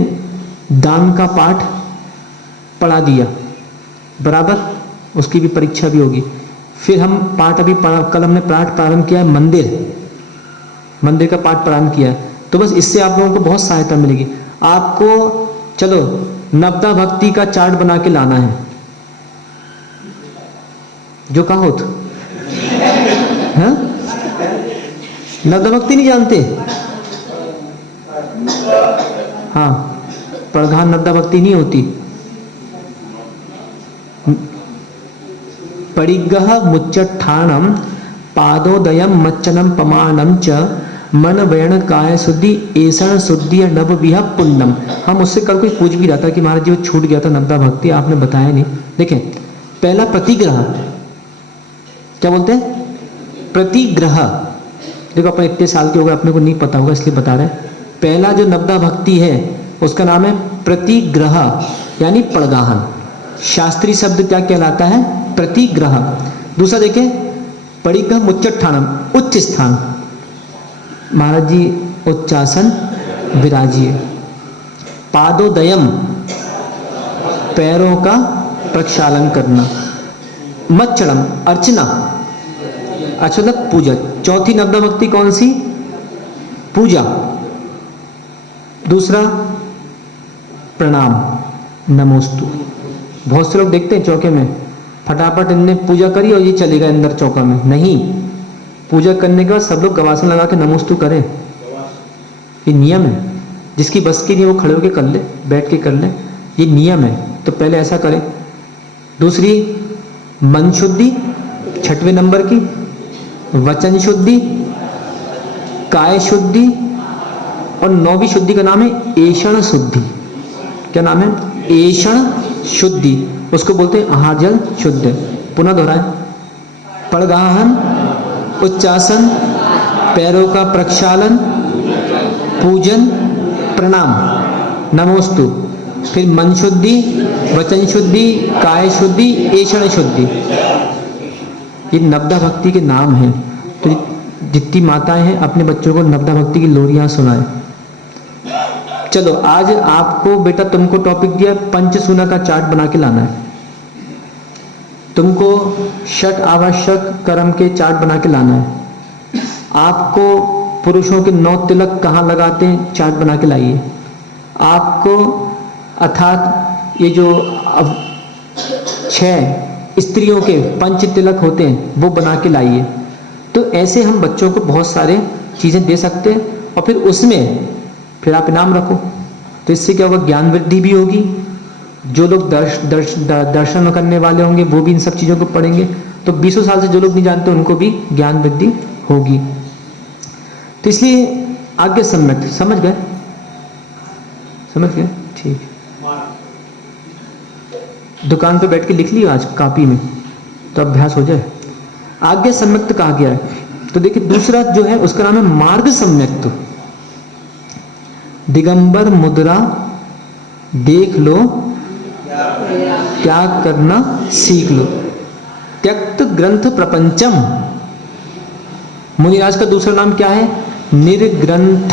दान का पाठ पढ़ा दिया, बराबर, उसकी भी परीक्षा भी होगी। फिर हम पाठ कल हमने पाठ प्रारंभ किया है मंदिर का पाठ प्रारंभ किया है। तो बस इससे आप लोगों को बहुत सहायता मिलेगी। आपको चलो नवदा भक्ति का चार्ट बना के लाना है, जो कहा हो तो हाँ? नवदा भक्ति नहीं जानते? हाँ, प्रधान नवदा भक्ति नहीं होती। परिग्रह मुच्चट्ठाणम पादोदयम मच्चनम पमाणम च मन वैण काय शुद्धि ऐसा शुद्धि नव विह पुण्यम। हम उससे कल कोई पूछ भी रहा था कि महाराज जी वो छूट गया था नवदा भक्ति, आपने बताया नहीं। देखें, पहला प्रतिग्रह, क्या बोलते हैं? प्रतिग्रह। देखो अपन इतने साल के हो गए, अपने को नहीं पता होगा इसलिए बता रहे हैं। पहला जो नवदा भक्ति है उसका नाम है प्रतिग्रह, यानी पड़गाहन। शास्त्रीय शब्द क्या कहलाता है? प्रतिग्रह। दूसरा देखें, परिग्रह मुच्चट्ठाणम, उच्च स्थान। महाराज जी उच्चासन विराजिए। पादोदयम, पैरों का प्रक्षालन करना। मच्चणम, अर्चना, अच्छा पूजा। चौथी नवदा भक्ति कौन सी? पूजा। दूसरा प्रणाम, नमोस्तु। बहुत से लोग देखते हैं चौके में फटाफट इनने पूजा करी और ये चलेगा अंदर चौका में। नहीं, पूजा करने के बाद सब लोग गवासन लगा के नमोस्तु करें, ये नियम है। जिसकी बस की नहीं वो खड़े होकर कर ले, बैठ के कर ले, ये नियम है। तो पहले ऐसा करें। दूसरी मन शुद्धि, 6वें नंबर की। वचन शुद्धि, काय शुद्धि, और 9वीं शुद्धि का नाम है ऐषण शुद्धि। क्या नाम है? ऐषण शुद्धि। उसको बोलते हैं आहार जल शुद्ध। पुनः दोहराए, पड़गाहन, उच्चासन, पैरों का प्रक्षालन, पूजन, प्रणाम, नमोस्तु। फिर मन शुद्धि, वचन शुद्धि, काय शुद्धि, ऐषण शुद्धि। ये नवदा भक्ति के नाम हैं। तो जितनी माताएं हैं अपने बच्चों को नवदा भक्ति की लोरियां सुनाएं। चलो आज आपको बेटा तुमको टॉपिक दिया पंचसूना का चार्ट बना के लाना है। तुमको षट आवश्यक कर्म के चार्ट बना के लाना है। आपको पुरुषों के 9 तिलक कहाँ लगाते हैं चार्ट बना के लाइए। आपको अर्थात ये जो अब 6 स्त्रियों के पंच तिलक होते हैं वो बना के लाइए। तो ऐसे हम बच्चों को बहुत सारे चीज़ें दे सकते हैं और फिर उसमें फिर आप इनाम रखो। तो इससे क्या होगा, ज्ञान वृद्धि भी होगी। जो लोग दर्शन करने वाले होंगे वो भी इन सब चीज़ों को पढ़ेंगे। तो 20 साल से जो लोग नहीं जानते उनको भी ज्ञान वृद्धि होगी। तो इसलिए आगे सम्यक समझ गए? ठीक। दुकान पे बैठ के लिख लियो आज कापी में, तो अभ्यास हो जाए। आज्ञा सम्यक्त कहा गया है। तो देखिए दूसरा जो है उसका नाम है मार्ग सम्यक्त। दिगंबर मुद्रा देख लो त्याग करना सीख लो। त्यक्त ग्रंथ प्रपंचम, मुनिराज का दूसरा नाम क्या है? निर्ग्रंथ।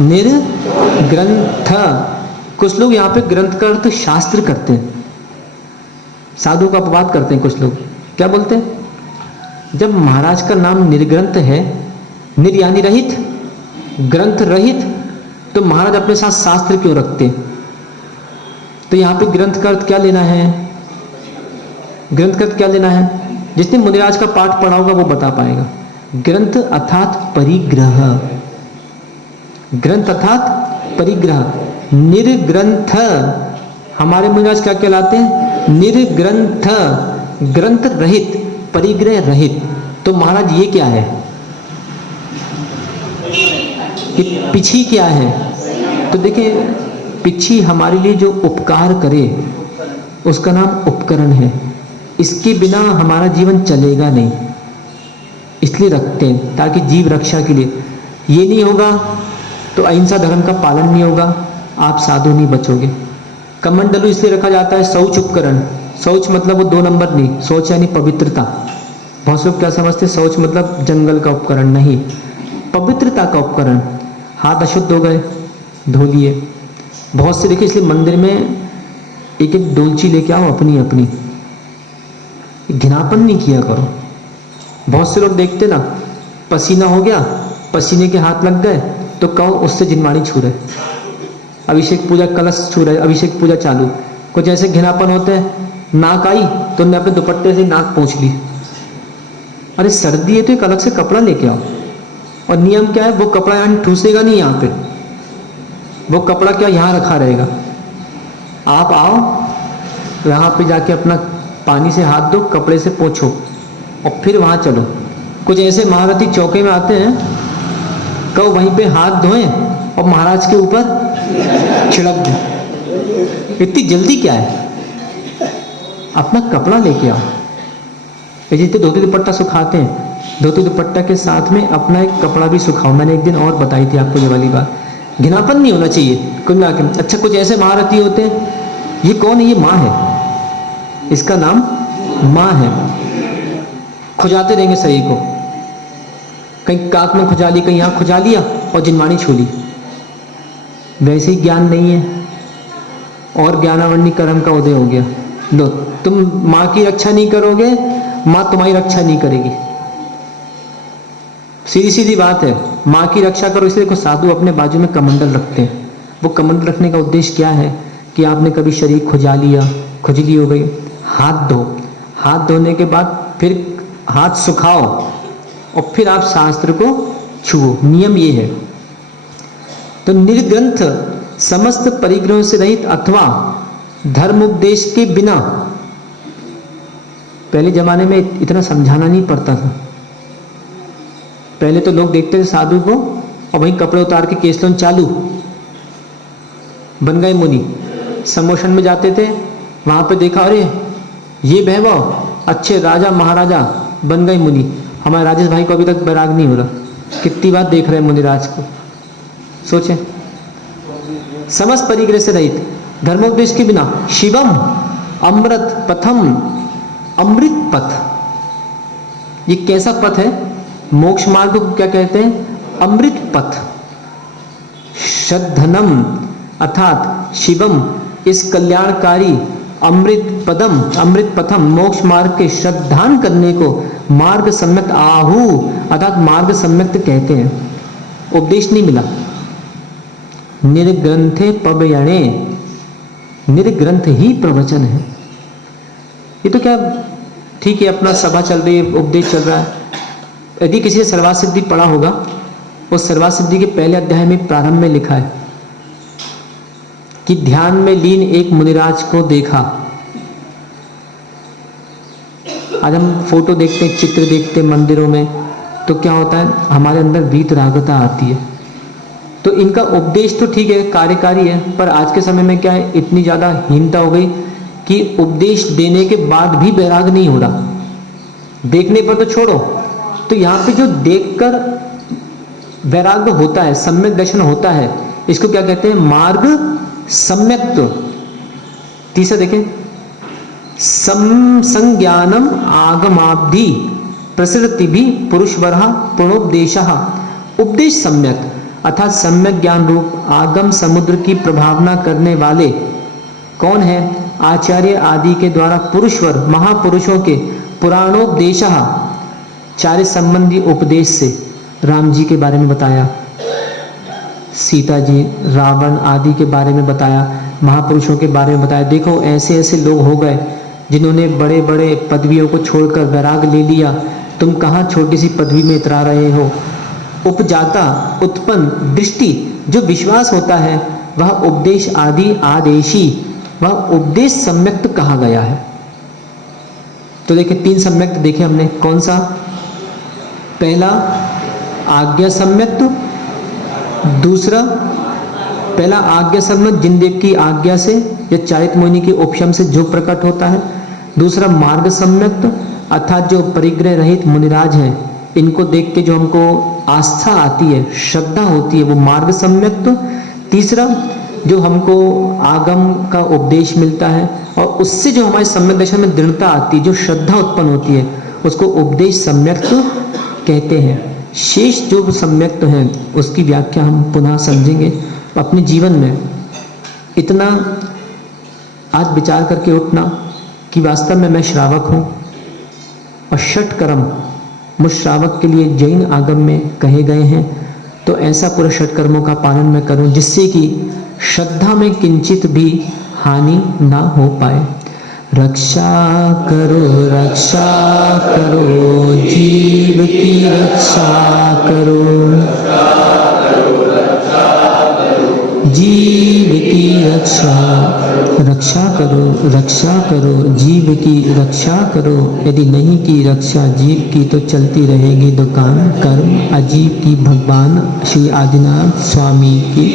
निर्ग्रंथ। कुछ लोग यहाँ पे ग्रंथ का अर्थ शास्त्र करते हैं, साधु का अपवाद करते हैं कुछ लोग। क्या बोलते हैं? जब महाराज का नाम निर्ग्रंथ है, निर यानी रहित, ग्रंथ रहित, तो महाराज अपने साथ शास्त्र क्यों रखते? तो यहाँ पे ग्रंथ का अर्थ क्या लेना है? ग्रंथ का अर्थ क्या लेना है? जिसने मुनिराज का पाठ पढ़ा होगा वो बता पाएगा। ग्रंथ अर्थात परिग्रह, ग्रंथ अर्थात परिग्रह। निर्ग्रंथ, हमारे मुनिराज क्या कहलाते हैं? निर्ग्रंथ, ग्रंथ रहित, परिग्रह रहित। तो महाराज ये क्या है? कि पिछी क्या है? तो देखिए, पिछी हमारे लिए जो उपकार करे उसका नाम उपकरण है। इसके बिना हमारा जीवन चलेगा नहीं, इसलिए रखते हैं ताकि जीव रक्षा के लिए। ये नहीं होगा तो अहिंसा धर्म का पालन नहीं होगा, आप साधु नहीं बचोगे। कमंडलू इसलिए रखा जाता है शौच उपकरण। शौच मतलब वो 2 नंबर नहीं, शौच यानी पवित्रता। बहुत लोग क्या समझते हैं शौच मतलब जंगल का उपकरण, नहीं, पवित्रता का उपकरण। हाथ अशुद्ध हो गए, धो लिए। बहुत से देखिए इसलिए मंदिर में एक एक डोलची लेके आओ अपनी अपनी, घिनापन नहीं किया करो। बहुत से लोग देखते ना, पसीना हो गया, पसीने के हाथ लग गए तो कहो उससे जिनवाणी छू रहे, अभिषेक पूजा कलश छू रहे, अभिषेक पूजा चालू। कुछ ऐसे घिनापन होते हैं, नाक आई तो उन्होंने अपने दुपट्टे से नाक पोंछ ली। अरे सर्दी है तो एक अलग से कपड़ा लेके आओ। और नियम क्या है? वो कपड़ा यहाँ ठूसेगा नहीं, यहाँ पे वो कपड़ा क्या यहाँ रखा रहेगा। आप आओ यहाँ पे जाके अपना पानी से हाथ दो, कपड़े से पोंछो और फिर वहाँ चलो। कुछ ऐसे महारथी चौके में आते हैं, कहो वहीं पे हाथ धोएं और महाराज के ऊपर छिड़क दें। इतनी जल्दी क्या है? अपना कपड़ा लेके आओ। जितने धोती दुपट्टा सुखाते हैं, धोती दुपट्टा के साथ में अपना एक कपड़ा भी सुखाओ। मैंने एक दिन और बताई थी आपको ये वाली बात। घिनापन नहीं होना चाहिए कुल मिला के। अच्छा, कुछ ऐसे महारथी होते हैं, ये कौन है? ये माँ है, इसका नाम माँ है। खुजाते रहेंगे शरीर को, कहीं काक में खुजा ली, कहीं यहाँ खुजा लिया और जिनवाणी छू ली। वैसे ही ज्ञान नहीं है और ज्ञानावरणी कर्म का उदय हो गया। लो, तुम माँ की रक्षा नहीं करोगे, माँ तुम्हारी रक्षा नहीं करेगी। सीधी सीधी बात है, माँ की रक्षा करो। इसलिए कुछ साधु अपने बाजू में कमंडल रखते हैं। वो कमंडल रखने का उद्देश्य क्या है? कि आपने कभी शरीर खुजा लिया, खुजली हो गई, हाथ धो, हाथ धोने के बाद फिर हाथ सुखाओ और फिर आप शास्त्र को छुओ। नियम ये है। तो निर्ग्रंथ, समस्त परिग्रहों से रहित अथवा धर्म उपदेश के बिना। पहले जमाने में इतना समझाना नहीं पड़ता था। पहले तो लोग देखते थे साधु को और वहीं कपड़े उतार के केसलन चालू, बन गए मुनि। समोशन में जाते थे, वहां पे देखा, अरे ये वैभव, अच्छे राजा महाराजा, बन गए मुनि। हमारे राजेश भाई को अभी तक बैराग नहीं हो रहा। कितनी बार देख रहे हैं मुनिराज को, सोचें। समस्त परिग्रह से रहित, धर्मोपदेश के बिना, शिवम अमृत पथम, अमृत पथ। ये कैसा पथ है? मोक्ष मार्ग को क्या कहते हैं? अमृत पथ। श्रद्धनम अर्थात शिवम, इस कल्याणकारी अमृत पदम, अमृत पथम, मोक्ष मार्ग के श्रद्धान करने को मार्ग सम्यक आहु अर्थात मार्ग सम्यक कहते हैं। उपदेश नहीं मिला। निर्ग्रंथे पवयणे, निर्ग्रंथ ही प्रवचन है। ये तो क्या ठीक है, अपना सभा चल रही है, उपदेश चल रहा है। यदि किसी ने सर्वासिद्धि पढ़ा होगा, उस सर्वासिद्धि के पहले अध्याय में प्रारंभ में लिखा है कि ध्यान में लीन एक मुनिराज को देखा। आज हम फोटो देखते हैं, चित्र देखते हैं मंदिरों में, तो क्या होता है? हमारे अंदर वीतरागता आती है। तो इनका उपदेश तो ठीक है, कार्यकारी है, पर आज के समय में क्या है, इतनी ज़्यादा हीनता हो गई कि उपदेश देने के बाद भी वैराग नहीं हो रहा। देखने पर तो छोड़ो, तो यहाँ पे जो देखकर वैराग्य होता है, सम्यक दर्शन होता है, इसको क्या कहते हैं? मार्ग सम्यक्त। तीसरा देखें, संज्ञानम आगमाब्धि प्रसृति भी पुरुषवरः पूर्णोपदेशः। उपदेश सम्यक अर्थात सम्यक ज्ञान रूप आगम समुद्र की प्रभावना करने वाले कौन है? आचार्य आदि के द्वारा पुरुषवर महापुरुषों के पुराणोपदेशः चार्य संबंधी उपदेश से राम जी के बारे में बताया, सीता जी, रावण आदि के बारे में बताया, महापुरुषों के बारे में बताया। देखो ऐसे ऐसे लोग हो गए जिन्होंने बड़े बड़े पदवियों को छोड़कर वैराग ले लिया, तुम कहाँ छोटी सी पदवी में इतरा रहे हो। उपजाता उत्पन्न दृष्टि जो विश्वास होता है वह उपदेश आदि आदेशी, वह उपदेश सम्यक्त कहा गया है। तो देखिए 3 सम्यक्त देखे हमने, कौन सा? पहला आज्ञा सम्यक्त, दूसरा पहला आज्ञा सम्यक्त जिनदेव की आज्ञा से या चारित मोहिनी के उपशम से जो प्रकट होता है। दूसरा मार्ग सम्यक्त अर्थात जो परिग्रह रहित मुनिराज हैं, इनको देख के जो हमको आस्था आती है, श्रद्धा होती है, वो मार्ग सम्यक्त। तीसरा जो हमको आगम का उपदेश मिलता है और उससे जो हमारी सम्यक दशा में दृढ़ता आती है, जो श्रद्धा उत्पन्न होती है, उसको उपदेश सम्यक्त कहते हैं। शेष जो सम्यक्त हैं उसकी व्याख्या हम पुनः समझेंगे। अपने जीवन में इतना आज विचार करके उठना कि वास्तव में मैं श्रावक हूँ और षट कर्म मुझ श्रावक के लिए जैन आगम में कहे गए हैं, तो ऐसा पूरा षट कर्मों का पालन मैं करूं जिससे कि श्रद्धा में किंचित भी हानि ना हो पाए। रक्षा करो जीव की रक्षा करो, जीव की रक्षा करो जीव की रक्षा करो। यदि नहीं की रक्षा जीव की तो चलती रहेगी दुकान। कर्म अजीब की भगवान श्री आदिनाथ स्वामी की।